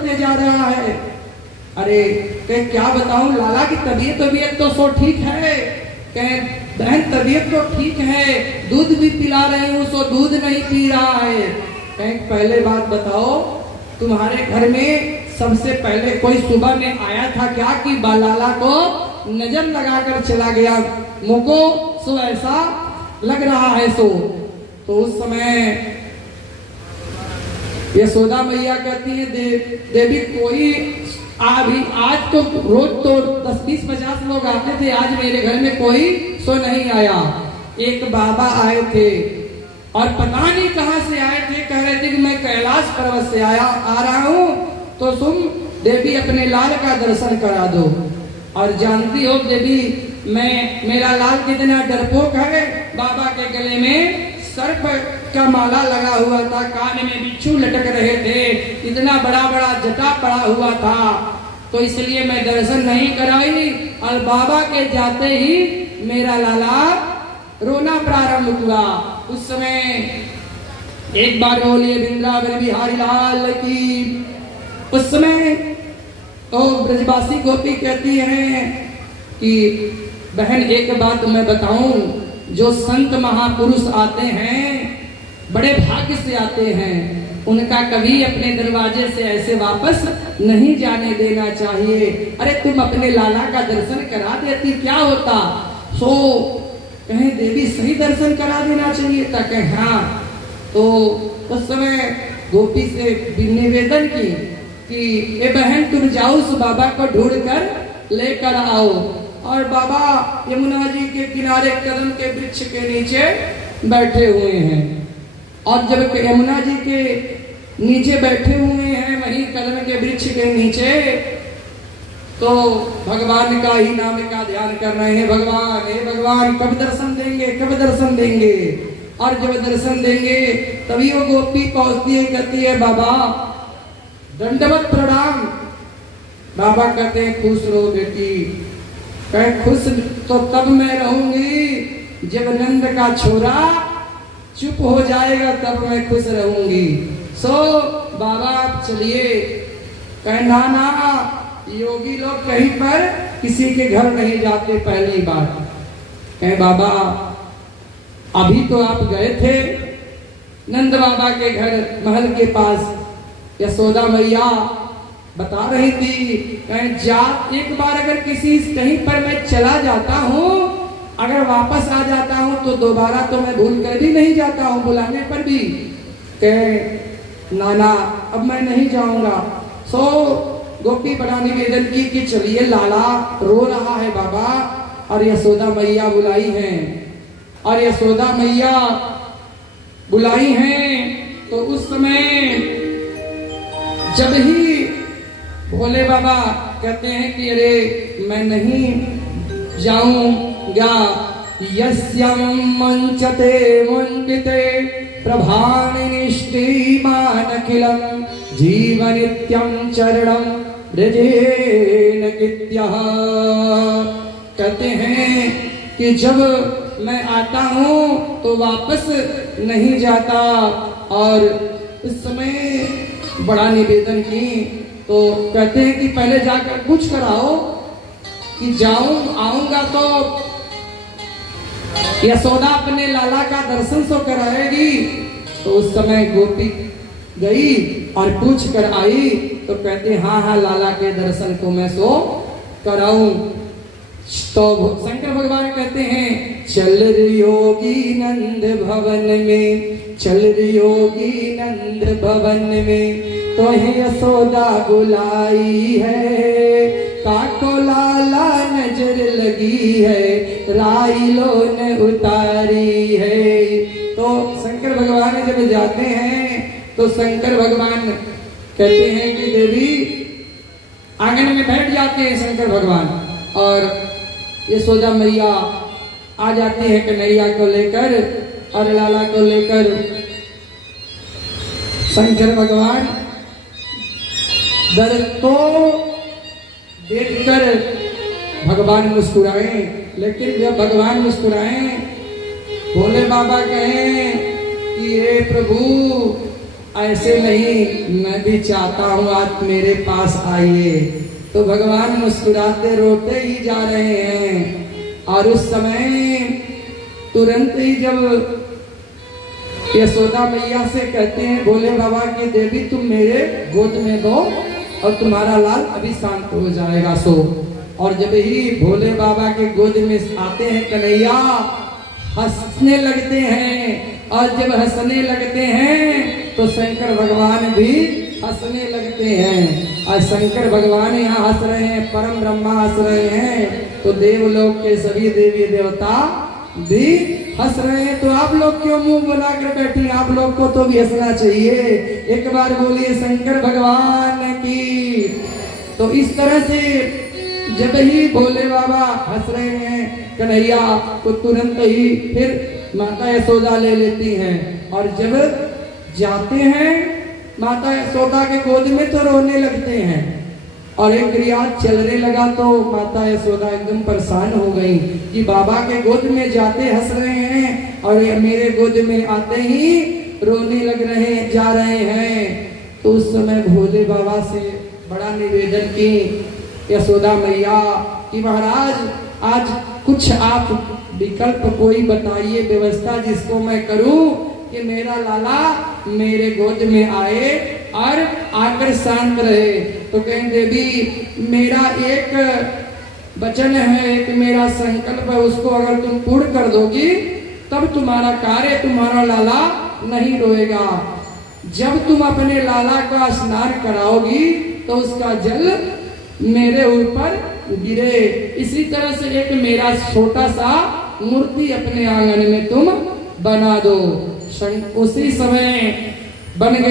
होते जा रहा है। अरे कहे क्या बताऊं लाला की तबीयत तो सो ठीक है। कहे बहन तबीयत तो ठीक है, दूध भी पिला रही हूँ सो दूध नहीं पी रहा है। कहे पहले बात बताओ तुम्हारे घर में सबसे पहले कोई सुबह में आया था क्या कि लाला को नजर लगाकर चला गया, मुझको सो ऐसा लग रहा है सो। तो उस समय यशोदा मैया कहती है देवी कोई अभी आज तो रोज तो 10, 20, 50 लोग आते थे, आज मेरे घर में कोई सो नहीं आया। एक बाबा आए थे और पता नहीं कहां से आए थे, कह रहे थे कि मैं कैलाश पर्वत से आ रहा हूं, तो तुम देवी अपने लाल का दर्शन करा दो। और जानती हो देवी मेरा लाल कितना डरपोक है। बाबा के गले में सर्प का माला लगा हुआ था, कान में बिच्छू लटक रहे थे, इतना बड़ा बड़ा जटा पड़ा हुआ था, तो इसलिए मैं दर्शन नहीं कराई। और बाबा के जाते ही मेरा लाला रोना प्रारंभ हुआ। उस समय एक बार बोलिए वृंदावन बिहारी लाल की। उस समय तो ब्रजवासी गोपी कहती हैं कि बहन एक बात मैं बताऊं, जो संत महापुरुष आते हैं बड़े भाग्य से आते हैं, उनका कभी अपने दरवाजे से ऐसे वापस नहीं जाने देना चाहिए। अरे तुम अपने लाला का दर्शन करा देती क्या होता। सो कहें देवी सही दर्शन करा देना चाहिए था। कहें हाँ। तो उस समय गोपी से निवेदन की कि ए बहन तुम जाओ उस बाबा को ढूंढ कर लेकर आओ। और बाबा यमुना जी के किनारे कदम के वृक्ष के नीचे बैठे हुए हैं। और जब यमुना जी के नीचे बैठे हुए हैं वहीं कदम के वृक्ष के नीचे, तो भगवान का ही नाम का ध्यान कर रहे हैं। भगवान हे भगवान कब दर्शन देंगे, कब दर्शन देंगे। और जब दर्शन देंगे तभी वो गोपी पहुंचती है, कहती है बाबा दंडवत प्रणाम। बाबा कहते हैं खुश रहो बेटी। कहे खुश तो तब मैं रहूंगी जब नंद का छोरा चुप हो जाएगा, तब मैं खुश रहूंगी। सो बाबा आप चलिए। कहे ना ना योगी लोग कहीं पर किसी के घर नहीं जाते पहली बार। कहे बाबा अभी तो आप गए थे नंद बाबा के घर महल के पास, यशोदा मैया बता रही थी। कहीं जा एक बार अगर किसी कहीं पर मैं चला जाता हूँ, अगर वापस आ जाता हूँ तो दोबारा तो मैं भूल कर भी नहीं जाता हूँ, बुलाने पर भी। कहे नाना अब मैं नहीं जाऊंगा। सो गोपी बड़ा निवेदन की कि चलिए लाला रो रहा है बाबा। और यशोदा मैया बुलाई हैं, और यशोदा मैया बुलाई हैं। तो उस समय जब ही भोले बाबा कहते हैं कि अरे मैं नहीं जाऊंगा। यस्यं मंचते मंडिते प्रभानि निष्ठीमानखिलं जीवनित्यं चरणं ब्रजेन कित्यः। कहते हैं कि जब मैं आता हूँ तो वापस नहीं जाता। और इस समय बड़ा निवेदन की तो कहते हैं कि पहले जाकर पूछ कर आओ कि आऊंगा तो यशोदा अपने लाला का दर्शन तो कराएगी। तो उस समय गोपी गई और पूछ कर आई, तो कहते हाँ हाँ लाला के दर्शन को मैं सो कराऊं। तो शंकर भगवान कहते हैं चल रे योगी नंद भवन में, चल रे योगी नंद भवन में, तो यशोदा बुलाई है, काको लाला नजर लगी है, राइलो ने उतारी है। तो शंकर भगवान जब जाते हैं तो शंकर भगवान कहते हैं कि देवी आंगन में बैठ जाते हैं शंकर भगवान। और यशोदा मैया आ जाती है कन्हैया को लेकर और लाला को लेकर। शंकर भगवान डर तो देखकर भगवान मुस्कुराए, लेकिन जब भगवान मुस्कुराए भोले बाबा कहें कि हे प्रभु ऐसे नहीं, मैं भी चाहता हूँ आप मेरे पास आइए। तो भगवान मुस्कुराते रोते ही जा रहे हैं। और उस समय तुरंत ही जब यशोदा मैया से कहते हैं भोले बाबा की देवी तुम मेरे गोद में दो और तुम्हारा लाल अभी शांत हो जाएगा। सो और जब ही भोले बाबा के गोद में आते हैं कन्हैया हंसने लगते हैं। और जब हंसने लगते हैं तो शंकर भगवान भी हंसने लगते हैं। और शंकर भगवान यहाँ हंस रहे हैं, परम ब्रह्मा हंस रहे हैं, तो देवलोक के सभी देवी देवता भी हंस रहे हैं। तो आप लोग क्यों मुंह बना कर बैठी? आप लोग को तो भी हंसना चाहिए। एक बार बोलिए शंकर भगवान की। तो इस तरह से जब ही भोले बाबा हंस रहे हैं कन्हैया को तुरंत ही फिर माता यशोदा ले लेती हैं। और जब जाते हैं माता यशोदा के गोद में तो रोने लगते हैं। और एक रियाज चलने लगा तो माता यशोदा एकदम परेशान हो गई कि बाबा के गोद में जाते हंस रहे हैं और मेरे गोद में आते ही रोने लग रहे जा रहे हैं। तो उस समय भोले बाबा से बड़ा निवेदन की यशोदा मैया कि महाराज आज कुछ आप विकल्प कोई बताइए, व्यवस्था जिसको मैं करूं कि मेरा लाला मेरे गोद में आए और आकर शांत रहे। तो कहें देवी मेरा एक वचन है, एक मेरा संकल्प है, उसको अगर तुम पूर्ण कर दोगी तब तुम्हारा कार्य, तुम्हारा लाला नहीं रोएगा। जब तुम अपने लाला का स्नान कराओगी तो उसका जल मेरे ऊपर गिरे। इसी तरह से एक मेरा छोटा सा मूर्ति अपने आंगन में तुम बना दो। उसी समय बन गया।